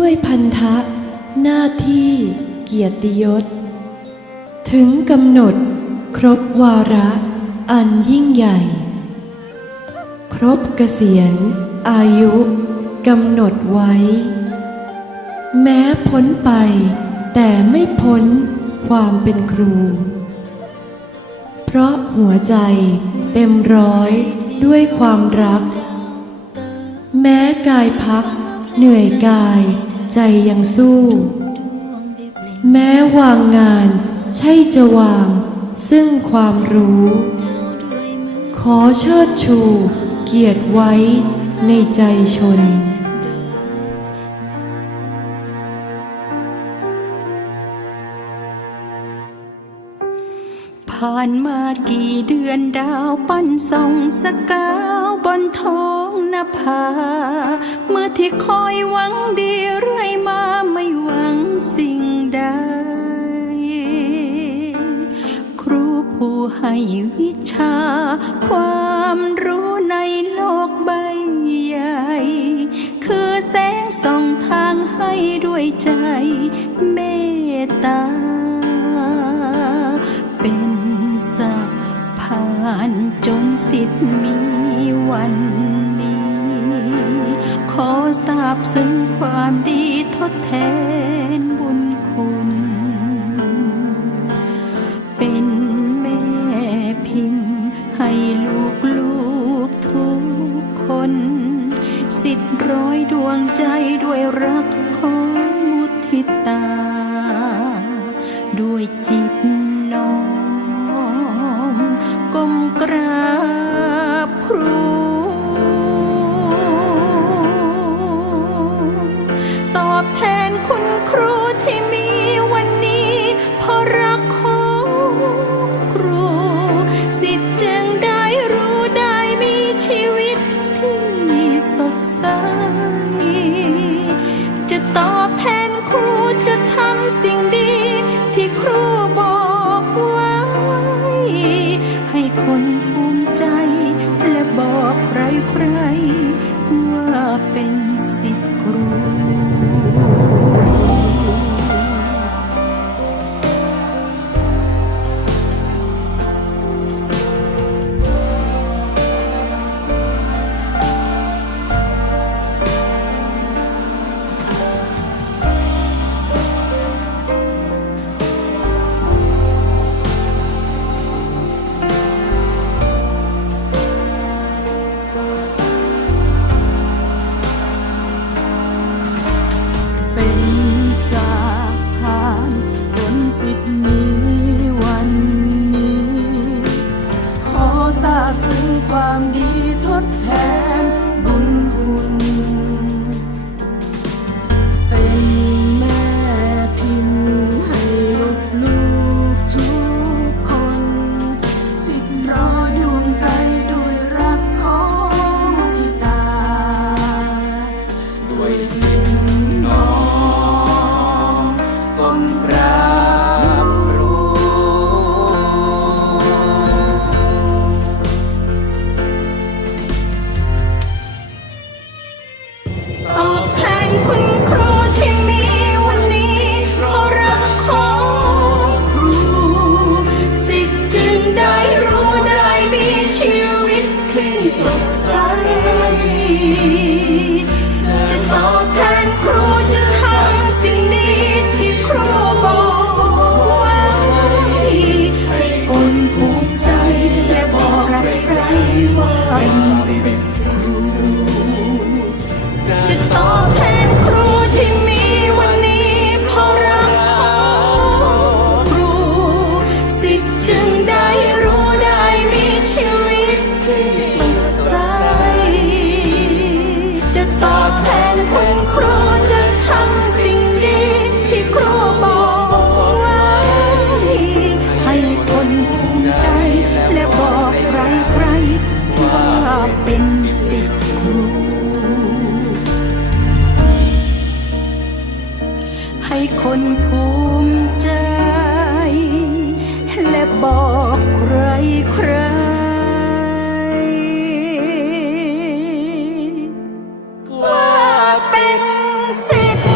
ด้วยพันธะ หน้าที่เกียรติยศ ถึงกำหนด ครบวาระอันยิ่งใหญ่ ครบเกษียณ อายุกำหนดไว้ แม้พ้นไปแต่ไม่พ้นความเป็นครู เพราะหัวใจเต็มร้อยด้วยความรัก แม้กายพัก เหนื่อยกาย ใจยังสู้ แม้วางงานใช่จะวาง ซึ่งความรู้ ขอเชิดชู เกียรติไว้ในใจชนผ่านมากี่เดือนดาวปั้นส่องสกาวบนท้องนภา เมื่อที่คอยหวังดี วิชา ความรู้ในโลกใบใหญ่ คือแสงส่องทางให้ด้วยใจเมตตา เป็นสะพานจนสิทธิ์มีวันนี้ ขอสาบซึ้งความดีทดแทน ร้อยดวงใจด้วยรักของมุทิตา ด้วยจิตน้อมก้มกราบครู ตอบแทนคุณครูที่มี ที่ครู สิทธิ์มีวันนี้ ขอสาบซึ้งความดีทดแทน แคนภูมิใจ และบอกใครใคร ว่าเป็นสิ